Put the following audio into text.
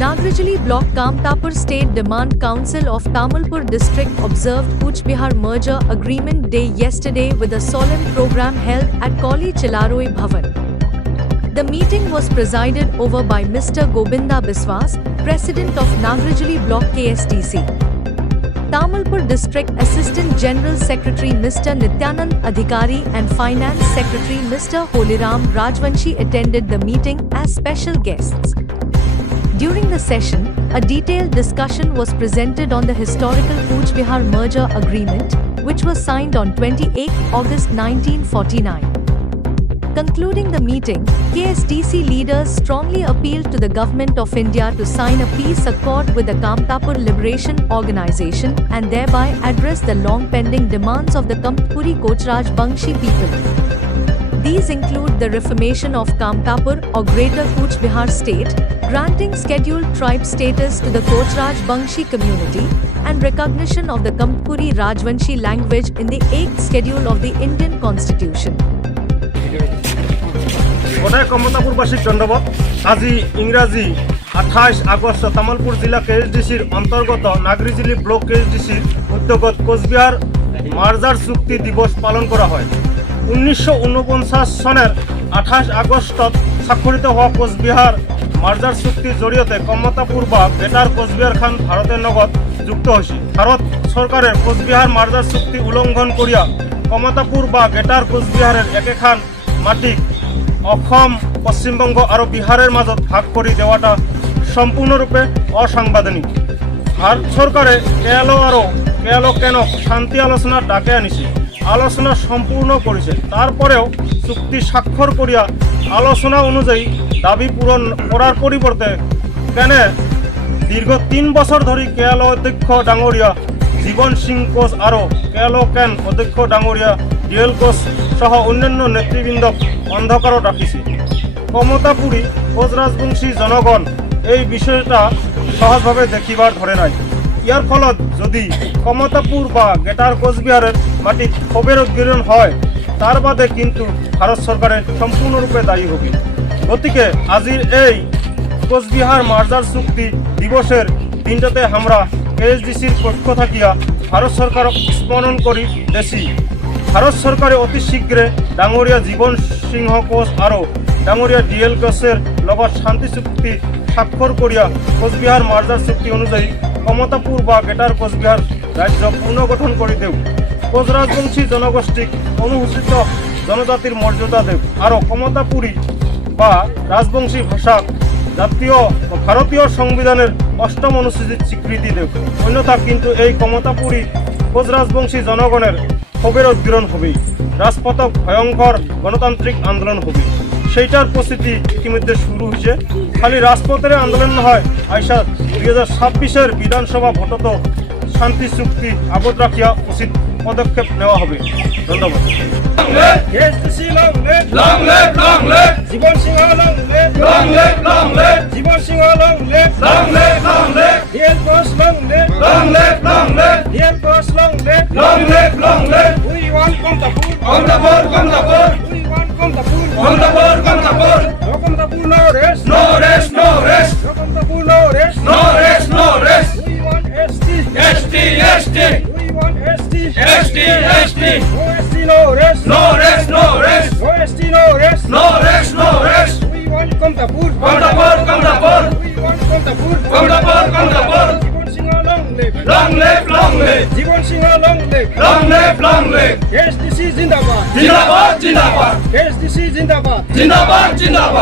Nagrajali Block Kamtapur State Demand Council of Tamilpur District observed Cooch Behar Merger Agreement Day yesterday with a solemn program held at Kauli Chilaroi Bhavan. The meeting was presided over by Mr. Gobinda Biswas, President of Nagrajali Block KSDC. Tamilpur District Assistant General Secretary Mr. Nityanand Adhikari and Finance Secretary Mr. Holiram Rajvanshi attended the meeting as special guests. During the session, a detailed discussion was presented on the historical Cooch Behar Merger Agreement, which was signed on 28 August 1949. Concluding the meeting, KSDC leaders strongly appealed to the Government of India to sign a peace accord with the Kamtapur Liberation Organization and thereby address the long-pending demands of the Kamtapuri Kochraj Bangshi people. These include the reformation of Kamtapur or Greater Cooch Behar State, granting scheduled tribe status to the Kochraj Bangshi community, and recognition of the Kamtapuri Rajvanshi language in the 8th schedule of the Indian Constitution. গোটাই কমতাপুরবাসীর ধন্যবাদ। আজি ইংরাজি 28 August তামালপুর জেলা কেএসডিসির অন্তর্গত নাগরিজলি block কেএসডিসির উদ্যোগত কোচবিহার মার্জার চুক্তি দিবস পালন করা হয়। 1949 সনের 28 আগস্টত স্বাক্ষরিত হওয়া কোচবিহার মার্জার চুক্তির জড়িয়তে কমতাপুর বা বেটার কোচবিহার খান ভারতের লগত যুক্ত হয়েছে। ভারত সরকারের কোচবিহার মার্জার চুক্তি উল্লঙ্ঘন করিয়া কমতাপুর বা গেটার কোচবিহারের একেখান মাটি অসম পশ্চিমবঙ্গ আর বিহারের মাজত ভাগ করে দেওয়াটা সম্পূর্ণরূপে অসাংবিধানিক। ভারত সরকারে কেএলও কেন শান্তি আলোচনার ডাকে আনিছে, আলোচনা সম্পূর্ণ করেছে, তারপরেও চুক্তি স্বাক্ষর করিয়া আলোচনা অনুযায়ী দাবি পূরণ করার পরিবর্তে কেন দীর্ঘ 3 বছর ধরে কেএলও অধ্যক্ষ ডাঙরিয়া জীবন সিং কোচ আর কেএলও কেন অধ্যক্ষ ডাঙরিয়া ডিএল কোচ সহ অন্যান্য নেতৃবৃন্দক অন্ধকারত রাখিছে। কমতাপুরী কোচ রাজবংশী জনগণ এই বিষয়টা সহজভাবে দেখিবার ধরে নাই। ইয়ার ফলত যদি কমতাপুর বা গেটার কোচবিহারের মাটি ক্ষোভের উদ্গীরণ হয়, তার বাদে কিন্তু ভারত সরকারের সম্পূর্ণরূপে দায়ী হবে। গতিকে আজির এই কোচবিহার মার্জার চুক্তি দিবসের দিনটাতে আমরা কেএসডিসির পক্ষ থাকিয়া ভারত সরকারক স্মরণ করি দেশি। ভারত সরকারে অতি শীঘ্রে ডাঙরিয়া জীবন সিংহ কোচ আর ডাঙরিয়া ডিএল কোচের লগত শান্তি চুক্তি স্বাক্ষর করিয়া কোচবিহার মার্জার চুক্তি অনুযায়ী কমতাপুর বা গেটার কোচবিহার রাজ্য পুনর্গঠন করে দেব। কোচ রাজবংশী জনগোষ্ঠীক অনুসূচিত জনজাতির মর্যাদা দেব আর কমতাপুরী বা রাজবংশী ভাষা ভারতীয় সংবিধানের 8ম অনুসূচির স্বীকৃতি দেব। অন্যথা কিন্তু এই কমতাপুরী কোচ রাজবংশী জনগণের ক্ষোভের উদ্গীরণ হবে, রাজপথক ভয়ঙ্কর গণতান্ত্রিক আন্দোলন হবে। সেইটার প্রস্তুতি ইতিমধ্যে শুরু হয়েছে। খালি রাজপথের আন্দোলন হয়, আইসা 2026-এর বিধানসভা ভোটত শান্তি চুক্তি আবদ্ধ রাখিয়া উচিত পদক্ষেপ নেওয়া হবে। ধন্যবাদ। Jiban Singha Jiban Singha DL Koch DL Koch we want Kamtapur, Kamtapur, Kamtapur. We want Kamtapur, Kamtapur, Kamtapur. No Kamtapur, no rest, no rest, no rest. No Kamtapur, no rest, no rest, no rest. We want ST, ST, ST. We want ST, ST, ST. No ST, no rest, no rest, no rest. No ST, no rest, no rest, no rest. We want Kamtapur, Kamtapur, Kamtapur. We want Kamtapur, Kamtapur, Kamtapur. Long live, long live. Jeevan Singha, long live. Long live, long live. KSDC Zindabad. Zindabad, Zindabad. KSDC Zindabad. Zindabad, Zindabad.